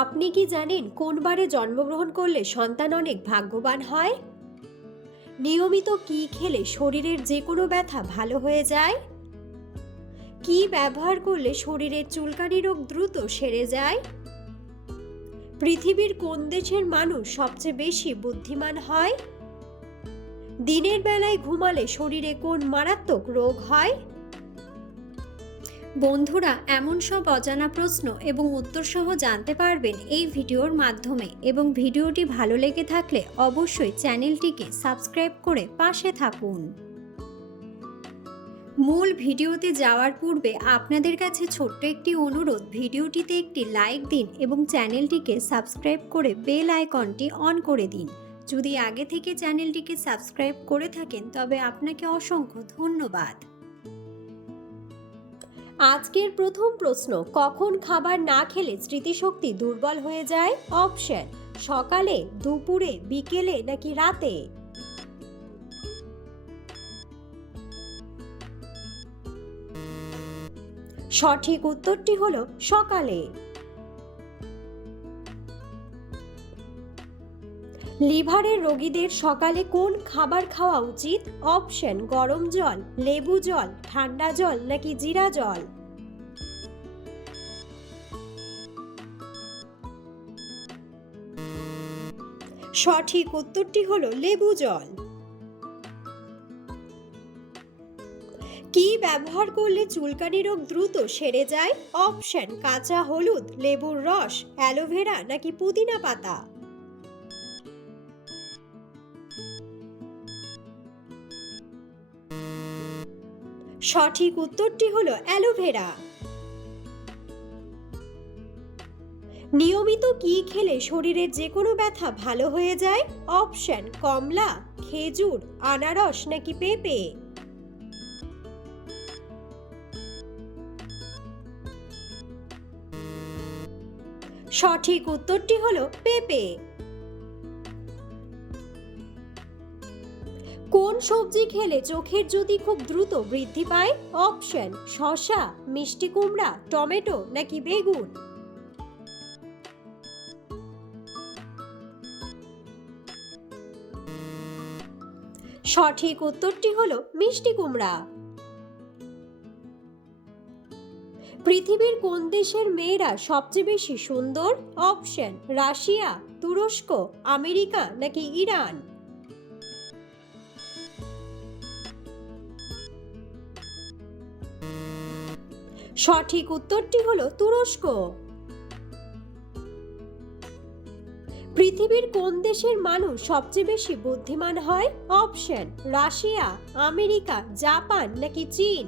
আপনি কি জানেন কোন বারে জন্মগ্রহণ করলে সন্তান অনেক ভাগ্যবান হয়? নিয়মিত কি খেলে শরীরের যে কোনো ব্যথা ভালো হয়ে যায়? কি ব্যবহার করলে শরীরের চুলকানি রোগ দ্রুত সেরে যায়? পৃথিবীর কোন দেশের মানুষ সবচেয়ে বেশি বুদ্ধিমান হয়? দিনের বেলায় ঘুমালে শরীরে কোন মারাত্মক রোগ হয়? বন্ধুরা, এমন সব অজানা প্রশ্ন এবং উত্তর সহ জানতে পারবেন এই ভিডিওর মাধ্যমে, এবং ভিডিওটি ভালো লেগে থাকলে অবশ্যই চ্যানেলটিকে সাবস্ক্রাইব করে পাশে থাকুন। মূল ভিডিওতে যাওয়ার পূর্বে আপনাদের কাছে ছোট্ট একটি অনুরোধ, ভিডিওটিতে একটি লাইক দিন এবং চ্যানেলটিকে সাবস্ক্রাইব করে বেল আইকনটি অন করে দিন। যদি আগে থেকে চ্যানেলটিকে সাবস্ক্রাইব করে থাকেন তবে আপনাকে অসংখ্য ধন্যবাদ। আজকের প্রথম প্রশ্ন, কখন খাবার না খেলে স্মৃতিশক্তি দুর্বল হয়ে যায়? অপশন: সকালে, দুপুরে, বিকেলে নাকি রাতে? সঠিক উত্তরটি হলো সকালে। লিভারের রোগীদের সকালে কোন খাবার খাওয়া উচিত? অপশন: গরম জল, লেবু জল, ঠান্ডা জল নাকি জিরা জল? সঠিক উত্তরটি হলো লেবু জল। কি ব্যবহার করলে চুলকানি রোগ দ্রুত সেরে যায়? অপশন: কাঁচা হলুদ, লেবুর রস, অ্যালোভেরা নাকি পুদিনা পাতা? সঠিক উত্তরটি হলো অ্যালোভেরা। নিয়মিত কি খেলে শরীরের যে কোনো ব্যথা ভালো হয়ে যায়? অপশন: কমলা, খেজুর, আনারস নাকি পেঁপে? সঠিক উত্তরটি হলো পেঁপে। কোন সবজি খেলে চোখের জ্যোতি খুব দ্রুত বৃদ্ধি পায়? অপশন: শসা, মিষ্টি কুমড়া, টমেটো নাকি বেগুন? সঠিক উত্তরটি হলো মিষ্টি কুমড়া। পৃথিবীর কোন দেশের মেয়েরা সবচেয়ে বেশি সুন্দর? অপশন: রাশিয়া, তুরস্ক, আমেরিকা নাকি ইরান? সঠিক উত্তরটি হলো তুরস্ক। পৃথিবীর কোন দেশের মানুষ সবচেয়ে বেশি বুদ্ধিমান হয়? অপশন: রাশিয়া, আমেরিকা, জাপান নাকি চীন?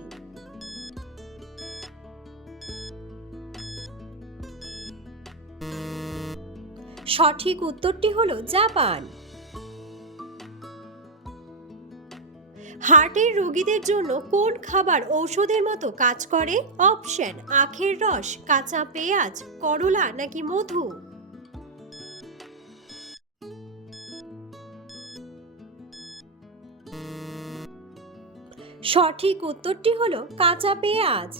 সঠিক উত্তরটি হলো জাপান। হার্টের রোগীদের জন্য কোন খাবার ঔষধের মতো কাজ করে? অপশন: আখের রস, কাঁচা পেঁয়াজ, করলা নাকি মধু? সঠিক উত্তরটি হলো কাঁচা পেঁয়াজ।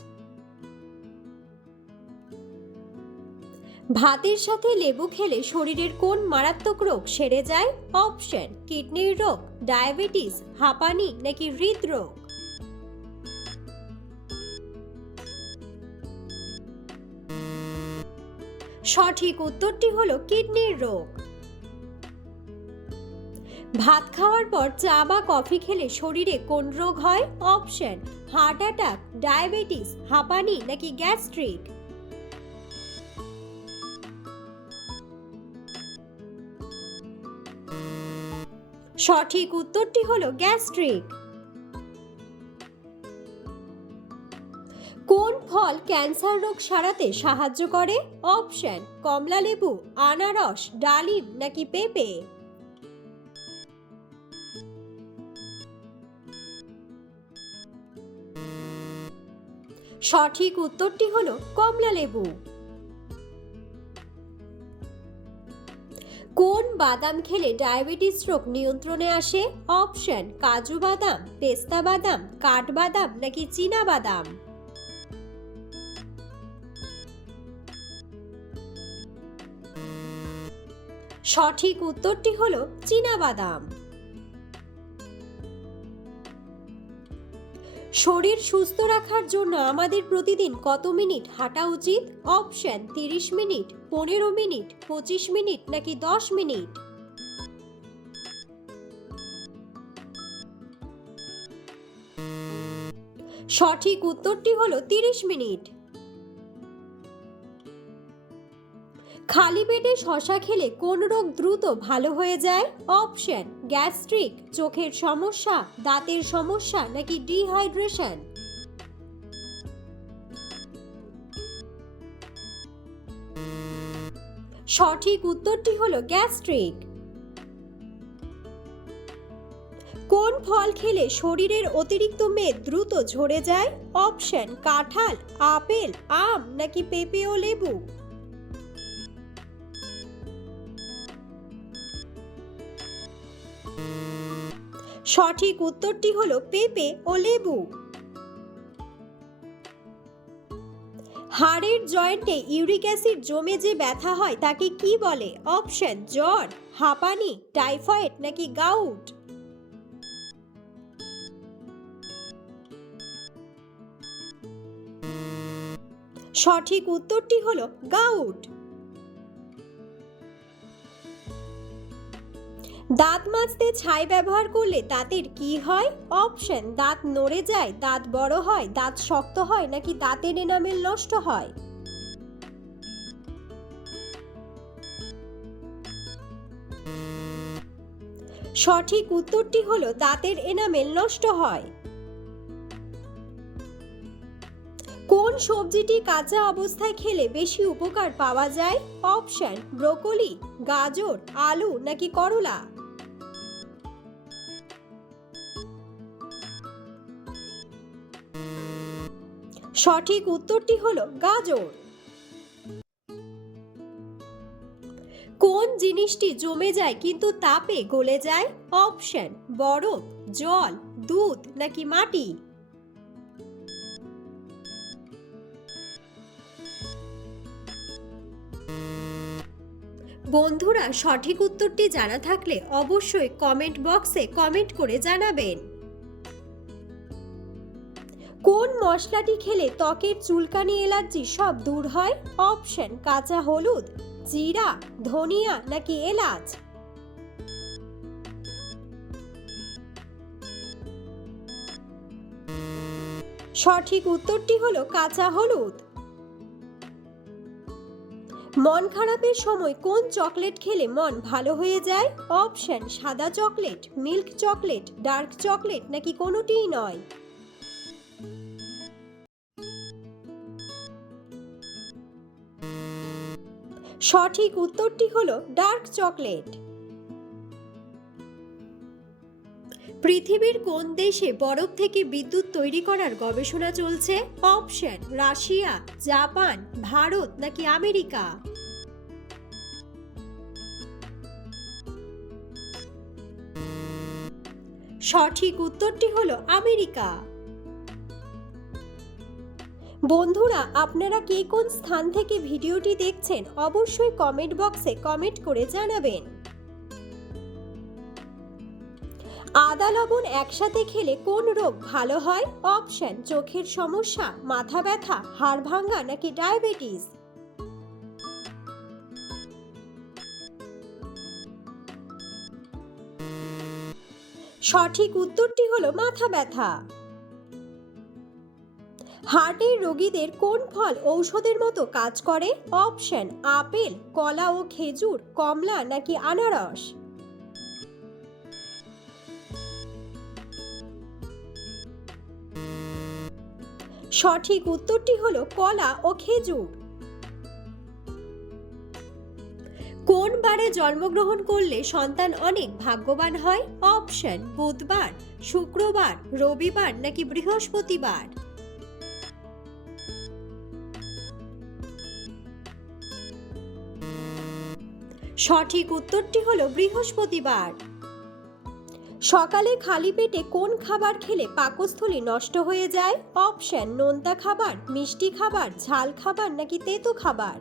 ভাতের সাথে লেবু খেলে শরীরের কোন মারাত্মক রোগ সেরে যায়? অপশন: কিডনির রোগ, ডায়াবেটিস, হাঁপানি নাকি হৃদরোগ? সঠিক উত্তরটি হলো কিডনির রোগ। ভাত খাওয়ার পর চা বা কফি খেলে শরীরে কোন রোগ হয়? অপশন: হার্ট অ্যাটাক, ডায়াবেটিস, হাঁপানি নাকি গ্যাস্ট্রিক? সঠিক উত্তরটি হলো গ্যাস্ট্রিক। কোন ফল ক্যান্সার রোগ সারাতে সাহায্য করে? অপশন: কমলালেবু, আনারস, ডালিম নাকি পেঁপে? সঠিক উত্তরটি হলো কমলালেবু। কোন বাদাম খেলে ডায়াবেটিস রোগ নিয়ন্ত্রণে আসে? অপশন কাজু বাদাম, পেস্তা বাদাম, কাঠবাদাম নাকি চীনা বাদাম। সঠিক উত্তরটি হলো চীনা বাদাম। শরীর সুস্থ রাখার জন্য আমাদের প্রতিদিন কত মিনিট হাঁটা উচিত? অপশন 30 মিনিট, 15 মিনিট, 25 মিনিট নাকি 10 মিনিট। সঠিক উত্তরটি হলো 30 মিনিট। খালি পেটে শসা খেলে কোন রোগ দ্রুত ভালো হয়ে যায়? অপশন গ্যাস্ট্রিক, চোখের সমস্যা, দাঁতের সমস্যা নাকি ডিহাইড্রেশন। সঠিক উত্তরটি হলো গ্যাস্ট্রিক। কোন ফল খেলে শরীরের অতিরিক্ত মেদ দ্রুত ঝরে যায়? অপশন কাঁঠাল, আপেল, আম নাকি পেঁপে ও লেবু। সঠিক উত্তরটি হলো পেঁপে ও লেবু। হাড়ের জয়েন্টে ইউরিক অ্যাসিড জমে যে ব্যথা হয় তাকে কি বলে? অপশন জ্বর, হাঁপানি, টাইফয়েড নাকি গাউট। সঠিক উত্তরটি হলো গাউট। দাঁত মাজতে ছাই ব্যবহার করলে দাঁতের কি হয়? অপশন দাঁত নড়ে যায়, দাঁত বড় হয়, দাঁত শক্ত হয় নাকি দাঁতের এনামেল নষ্ট হয়। সঠিক উত্তরটি হলো দাঁতের এনামেল নষ্ট হয়। কোন সবজিটি কাঁচা অবস্থায় খেলে বেশি উপকার পাওয়া যায়? অপশন ব্রোকলি, গাজর, আলু নাকি করলা। সঠিক উত্তরটি হলো গাজর। কোন জিনিসটি জমে যায় কিন্তু তাপে গলে যায়? অপশন বরফ, জল, দুধ নাকি মাটি। বন্ধুরা, সঠিক উত্তরটি জানা থাকলে অবশ্যই কমেন্ট বক্সে কমেন্ট করে জানাবেন। কোন মশলাটি খেলে ত্বকের চুলকানি, অ্যালার্জি সব দূর হয়? অপশন কাঁচা হলুদ, জিরা, ধনিয়া নাকি এলাচ। সঠিক উত্তরটি হলো কাঁচা হলুদ। মন খারাপের সময় কোন চকলেট খেলে মন ভালো হয়ে যায়? অপশন সাদা chocolate, milk chocolate, dark chocolate নাকি কোনোটিই নয়। সঠিক উত্তরটি হলো ডার্ক চকলেট। পৃথিবীর কোন দেশে বরফ থেকে বিদ্যুৎ তৈরি করার গবেষণা চলছে? অপশন রাশিয়া, জাপান, ভারত নাকি আমেরিকা। সঠিক উত্তরটি হলো আমেরিকা। বন্ধুরা, আপনারা কে কোন স্থান থেকে ভিডিওটি দেখছেন অবশ্যই কমেন্ট বক্সে কমেন্ট করে জানাবেন। আদা লবণ একসাথে খেলে কোন রোগ ভালো হয়? অপশন চোখের সমস্যা, মাথা ব্যথা, হাড় ভাঙ্গা নাকি ডায়াবেটিস। সঠিক উত্তরটি হলো মাথা ব্যথা। হার্টের রোগীদের কোন ফল ঔষধের মতো কাজ করে? অপশন আপেল, কলা ও খেজুর, কমলা নাকি আনারস। সঠিক উত্তরটি হলো কলা ও খেজুর। কোন বারে জন্মগ্রহণ করলে সন্তান অনেক ভাগ্যবান হয়? অপশন বুধবার, শুক্রবার, রবিবার নাকি বৃহস্পতিবার। সঠিক উত্তরটি হলো বৃহস্পতিবার। সকালে খালি পেটে কোন খাবার খেলে পাকস্থলী নষ্ট হয়ে যায়? অপশন: নোনতা খাবার, মিষ্টি খাবার, ঝাল খাবার নাকি তেতো খাবার।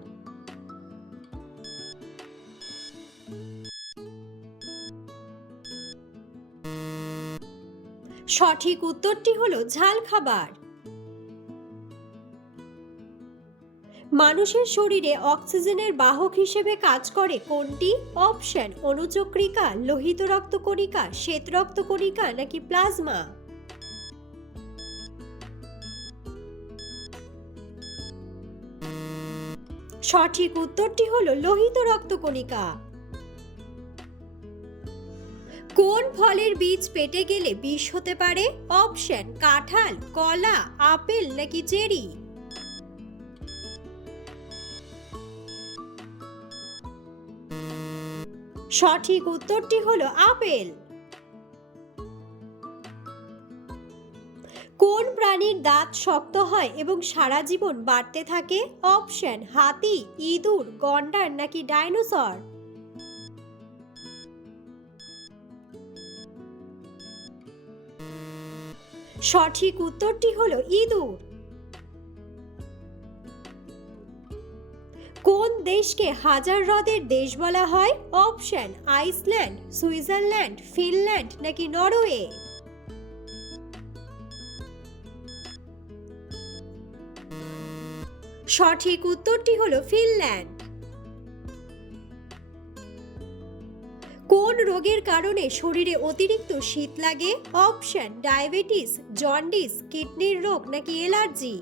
সঠিক উত্তরটি হলো ঝাল খাবার। মানুষের শরীরে অক্সিজেনের বাহক হিসেবে কাজ করে কোনটি? অপশন: অনুচক্রিকা, লোহিত রক্তকণিকা, শ্বেত রক্তকণিকা নাকি প্লাজমা। সঠিক উত্তরটি হলো লোহিত রক্তকণিকা। কোন ফলের বীজ পেটে গেলে বিষ হতে পারে? অপশন: কাঁঠাল, কলা, আপেল নাকি চেরি। সঠিক উত্তরটি হলো আপেল। কোন প্রাণীর দাঁত শক্ত হয় এবং সারা জীবন বাড়তে থাকে? অপশন: হাতি, ইঁদুর, গন্ডার নাকি ডাইনোসর। সঠিক উত্তরটি হলো ইঁদুর। কোন দেশকে হাজার হ্রদের দেশ বলা হয়? অপশন: আইসল্যান্ড, সুইজারল্যান্ড, ফিনল্যান্ড নাকি নরওয়ে। সঠিক উত্তরটি হলো ফিনল্যান্ড। কোন রোগের কারণে শরীরে অতিরিক্ত শীত লাগে? অপশন: ডায়াবেটিস, জন্ডিস, কিডনির রোগ নাকি অ্যালার্জি।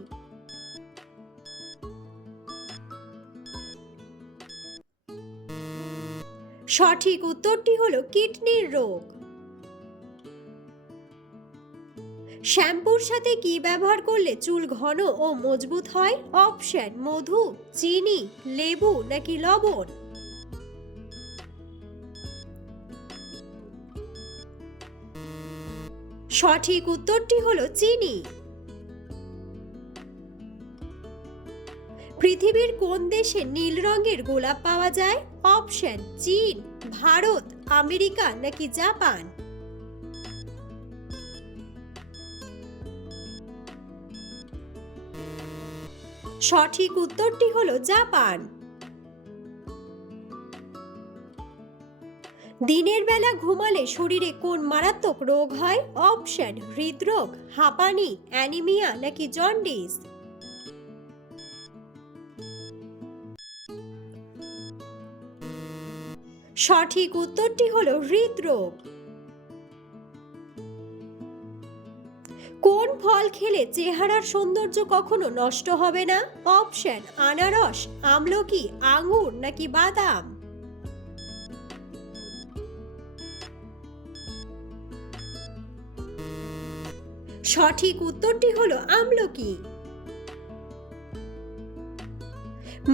সঠিক উত্তরটি হলো কিডনির রোগ। শ্যাম্পুর সাথে কি ব্যবহার করলে চুল ঘন ও মজবুত হয়? অপশন: মধু, চিনি, লেবু নাকি লবণ। সঠিক উত্তরটি হলো চিনি। পৃথিবীর কোন দেশে নীল রঙের গোলাপ পাওয়া যায়? অপশন: চীন, ভারত, আমেরিকা নাকি জাপান। সঠিক উত্তরটি হলো জাপান। দিনের বেলা ঘুমালে শরীরে কোন মারাত্মক রোগ হয়? অপশন: হৃদরোগ, হাঁপানি, অ্যানিমিয়া নাকি জন্ডিস। সঠিক উত্তরটি হলো হৃদরোগ। কোন ফল খেলে চেহারার সৌন্দর্য কখনো নষ্ট হবে না? অপশন: আনারস, আমলকি, আঙ্গুর নাকি বাদাম। সঠিক উত্তরটি হলো আমলকি।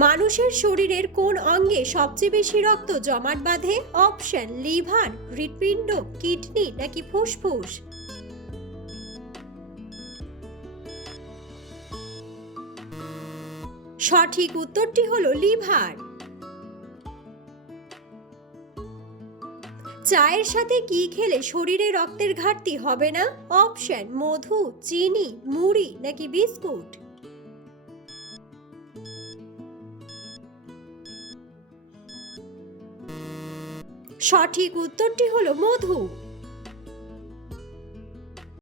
মানুষের শরীরের কোন অঙ্গে সবচেয়ে বেশি রক্ত জমাট বাঁধে? অপশন: লিভার, হৃৎপিণ্ড, কিডনি নাকি ফুসফুস। সঠিক উত্তরটি হলো লিভার। চায়ের সাথে কি খেলে শরীরে রক্তের ঘাটতি হবে না? অপশন: মধু, চিনি, মুড়ি নাকি বিস্কুট। সঠিক উত্তরটি হলো মধু।